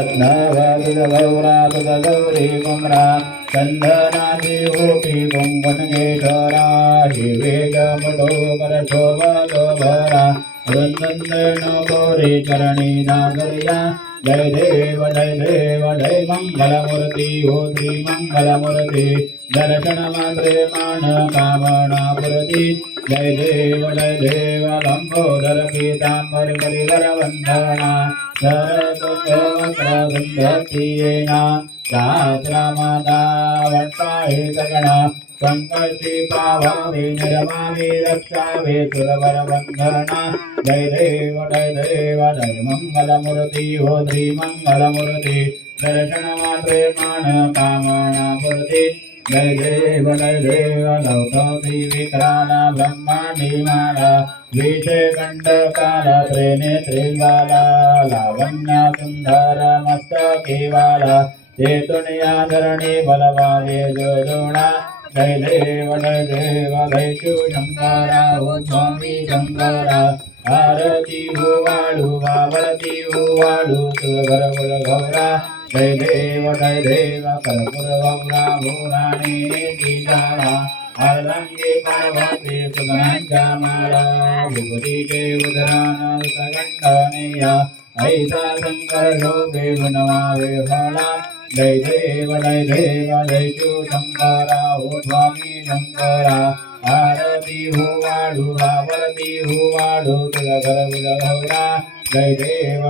गौरा गौरी कुमरा चंदनादी ओटी कुंकणकेशरा हिवे जमडोकर शोभरा वृंदन गौरी चरणी नागरिया जय देव जय मंगलमूर्ति हो श्री मंगलमूर्ति दर्शन मात्रे मान कामना पूर्ति जय देव लंबोदर पीतांबर परिवर वंदना सरस्वतीना शास्त्रमाता वट्टाहि सगणा संकल्पी पावामि निर्मामि रक्षामि सुरवर वंदना जय देव जय मंगलमूर्ति हो श्री मंगलमूर्ति दर्शन मात्रे मान कामना पूर्ति जय देव लौकौती विकराला ब्रह्मांडी माला द्विषकंडकाला त्रिनेत्रिवाला लावण्य सुंदर मस्तकेवाला चेतुनियाधरणी बलवाले जोड़ा जय देव जय शिवशंकरा हो स्वामी शंकरा आरती हो वाळू आरती हो वाळू तुळगर गौरा जय देव कर्पूर गौरा भूराणी निजाळा अर्धांगी पार्वती सुगणांच्या माळा विभूतीचे उदरान सगंडनेया ऐसा शंकर शोभे गुणवावे फळा जय देव जय शिवशंकरा हो स्वामी शंकरा आरती हो वाळू आरती हो वाळू तुळगर गौरा जय देव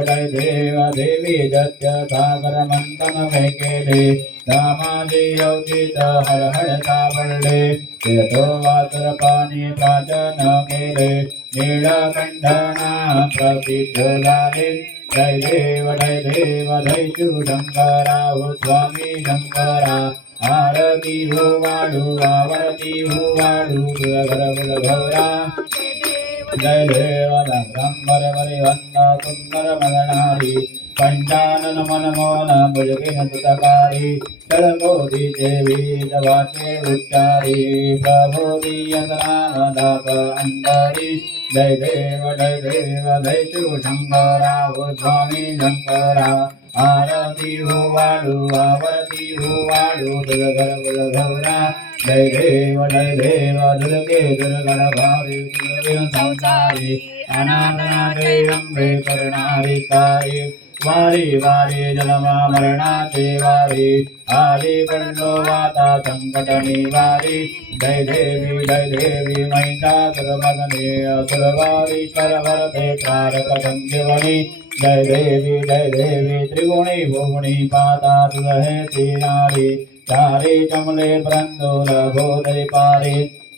देवी दत्त सागर मंथन में केले दामादी अवचित हर हर साबळे तो वातर पाणी प्राचन केले नीलकंठना प्रसिद्ध झाले जय देव जय शिवशंकरा हो स्वामी शंकरा आरती हो वाळू आरती हो वाळू तुळगर गौरा जय देव ब्रह्मर वरिवंद सुंदर मदनारी पंचानन मनमोहन भुजगिन सुतकारी चलबोधि देवी जवाचे उच्चारी प्रबोधि यतनाम दाप अंतरी जय देव जय शिवशंकरा हो स्वामी शंकरा आरती हो वाळू आरती हो वाळू तुळगर गौरा जय देव दुर्गे दुर्गण भारी संसारी अनाथनाथे अंबे करणारी ताई वारी वारी जलमा मरणाचे वारी आली पडलो वाता संकट निवारी जय देवी महिषासुरमर्दिनी असुरवारीश्वर वरदे कारक संजीवनी जय देवी त्रिगुणी भुवनी पाता तुलहे तीनारी चारे कमले ब्रंदोल गोदय पारे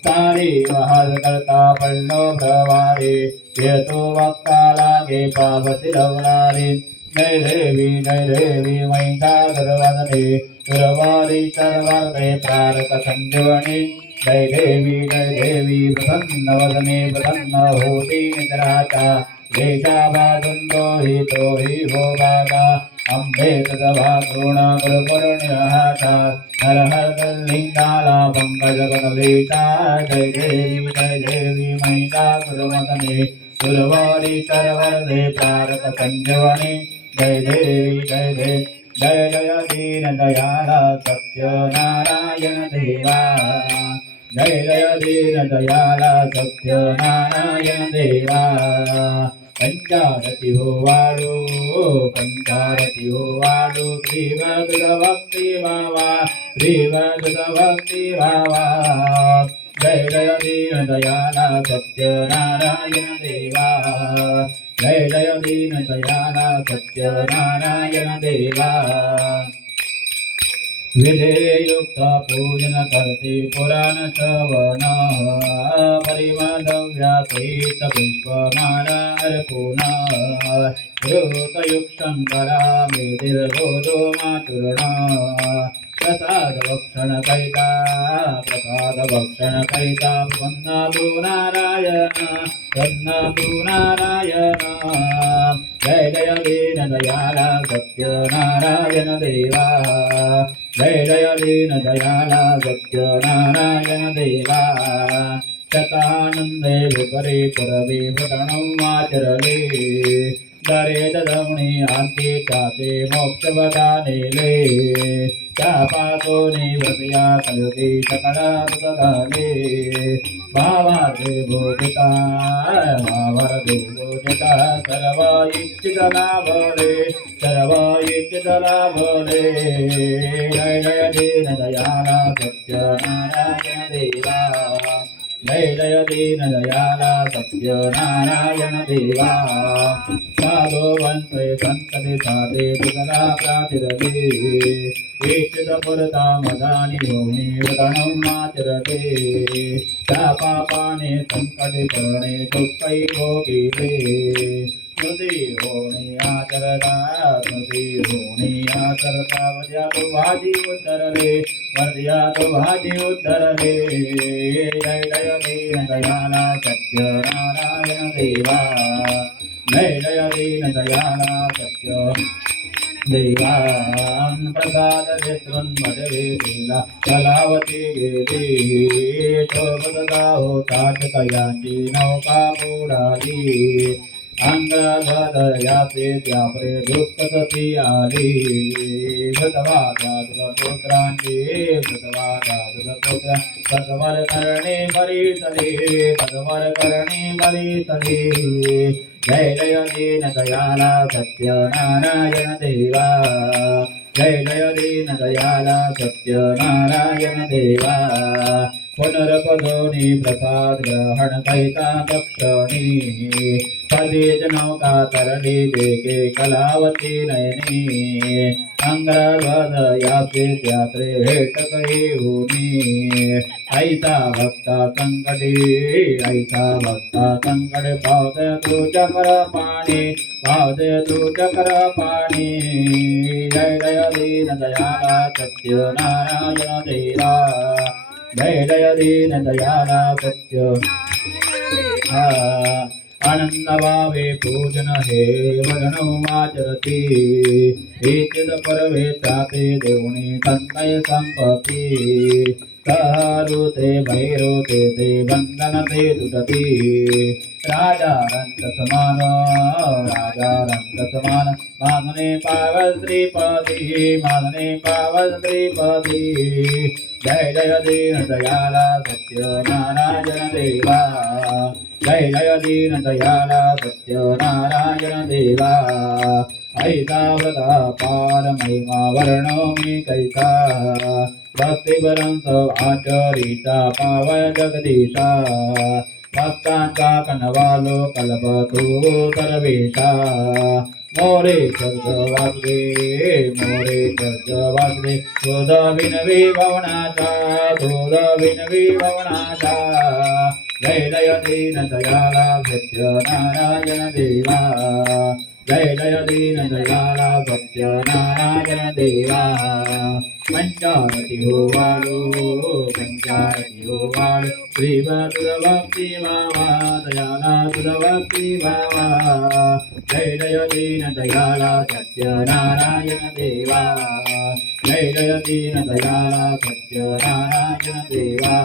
तारे वहास करता पल्लो प्रवारे येतो वक्ता लागे पावती लवणारे जय देवी महिषासुरवदने सुरवारी सर्वदे प्रारक संजीवनी जय देवी प्रसन्न वदने प्रसन्न होती निद्राचा देशाबादुंदो हि हो बागा अंबे तदभा करुणा गुरुकरुण्यहाता हर हर लिंगाला पंकज गणवेता जय देवी महिषासुरमर्दिनी सुरवारी सर्वदे प्रारक संजीवनी जय देवी जय दीन दयाला सत्यनारायण देवा जय दीन दयाला सत्यनारायण देवा पंचारति हो वाळू श्रीवद भक्ति भावा जय दीन दयाला सत्यनारायण देवा जय दीन दयाला सत्यनारायण देवा विधेयुक्त पूजन करते पुराण श्रवण परिमलव्यासहित पुष्पमाला अर्पुण ऋतयुक्तं करामि दीर्घोदो मातुर्ण प्रसाद भक्षण कैता प्रसन्नातु नारायण जय दीन दयाला सत्यनारायण देवा जय दीन दयाला सत्यनारायण देवा शतानंदे विपरे पुरवे भटणं आचरले करे दमणी आद्ये चाते मोक्षवदानेले त्या पासोने व्रतया कलगे सकला सुखगाले भावार्थे भोगिता भावार्थे भोगिता सर्व इच्छित लाभले सर्व इच्छित लाभले जय जय दीन दयाला सत्यनारायण देवा जय जय दीन दयाला सत्यनारायण देवा साधुवंते संतते साधे तुगला प्रातिरते इच्छित पुरता मदानि होणे वदनं आचरते त्या पापाने संकटे करणे दुःखै भोगिले स्मृती होणे आचरता स्मृती होणे आचरता वद्या तो भाजी उद्धरले वद्या तो भाजी उद्धरले जय जय दीन दयाला सत्यनारायण देवा जय जय दीन दयाला सत्य देवान प्रसाद विश्वन मधवेला कलावती गेली शोभता होता कयांची नौका बुडाली अंगाधयाचे त्यापरे दुःखती आली भगवादात पुत्रांची भगवादात पुत्र भगवर करणे बरी तले भगवर करणे बरी तले जय जय दीन दयाला सत्यनारायण देवा जय जय दीन दयाला सत्यनारायण देवा पुनर्पदोनी प्रसाद ग्रहण कैता दक्षिणी पदेज नौका तरली देखे कलावती नयनी अंग्रध्वज याचे त्यात्रे भेट घेऊनी ऐसा भक्ता संकटी ऐसा भक्ता संकट पावते तू चक्र पाणी पावते तू चक्र पाणी जय जय दीन दयाला सत्यनारायण देवा जय जय दीन दयाला सत्य आनंद भावे पूजन हे वदन आचरती इच्छित परवे चाते देवणी तन्मय संपत्ती सहरुते भैरुते ते बंधन ते तुटती राजा रंग समान मानने पावल श्रीपदी मानने पावल श्रीपदी जय जय दीन दयाला सत्यनारायण देवा जय जय दीन दयाला सत्यनारायण देवा ऐसा व्रता पार महिमा वर्णोमि कैसा भक्तिवरंस आचरिता पावय जगदीशा भक्तांचा कनवालो कल्पतो सर्वेशा मोरे स्वर्ग वासरे शोध विनवी भवनाचा जय जय दीन दयाला सत्यनारायण देवा जय जय दीन दयाला सत्यनारायण देवा पंचारति होवालो श्रीभद्रभक्ति भावा दयाला सुरभक्ति भावा जय जय दीन दयाला सत्यनारायण देवा जय जय दीन दयाला सत्यनारायण देवा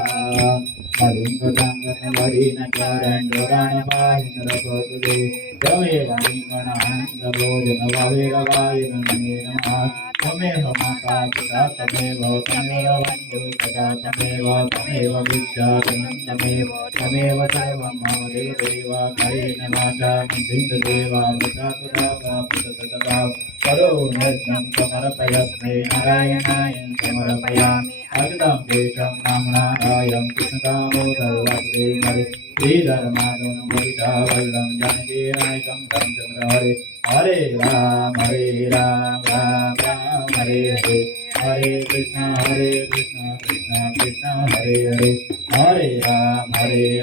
हरिंग संगन वरीन चरण डोरान पाहिन रघुदे तमेव लिंगनानंद भोजन वावेर वायुन नमे नमः तमेव माता पिता तमेव बन्धु सदा तमेव विद्यानन्दमेव तमेव सर्वं मम देव करेण वाचा मन्दिर देवा मृता सुधा पुततदा करो नृत्यं समर्पयामि नारायणाय समर्पयामि अजदं केशं नामनारायं कृष्णदामोदरवासुदेव श्रीधर्मागं वैतावल्लं जानकीनायकं तं चन्द्रहरे हरे राम राम राम हरे हरे हरे कृष्ण कृष्ण कृष्ण हरे हरे हरे राम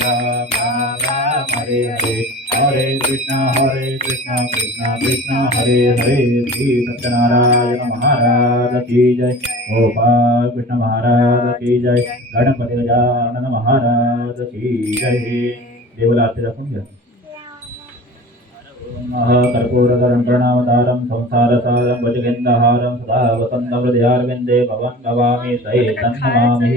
राम राम हरे हरे हरे कृष्ण कृष्ण कृष्ण हरे हरे श्री सत्यनारायण महाराज की जय गोपाल कृष्ण महाराज की जय गणपती गजानन महाराज की जय देवाला आरती दाखवून घ्या कर्पूरधरं प्रणवतारं संसारसारं भुजगेन्द्रहारं सदा वसन्तं हृदयारविन्दे भवं भवामि सहितं नमामि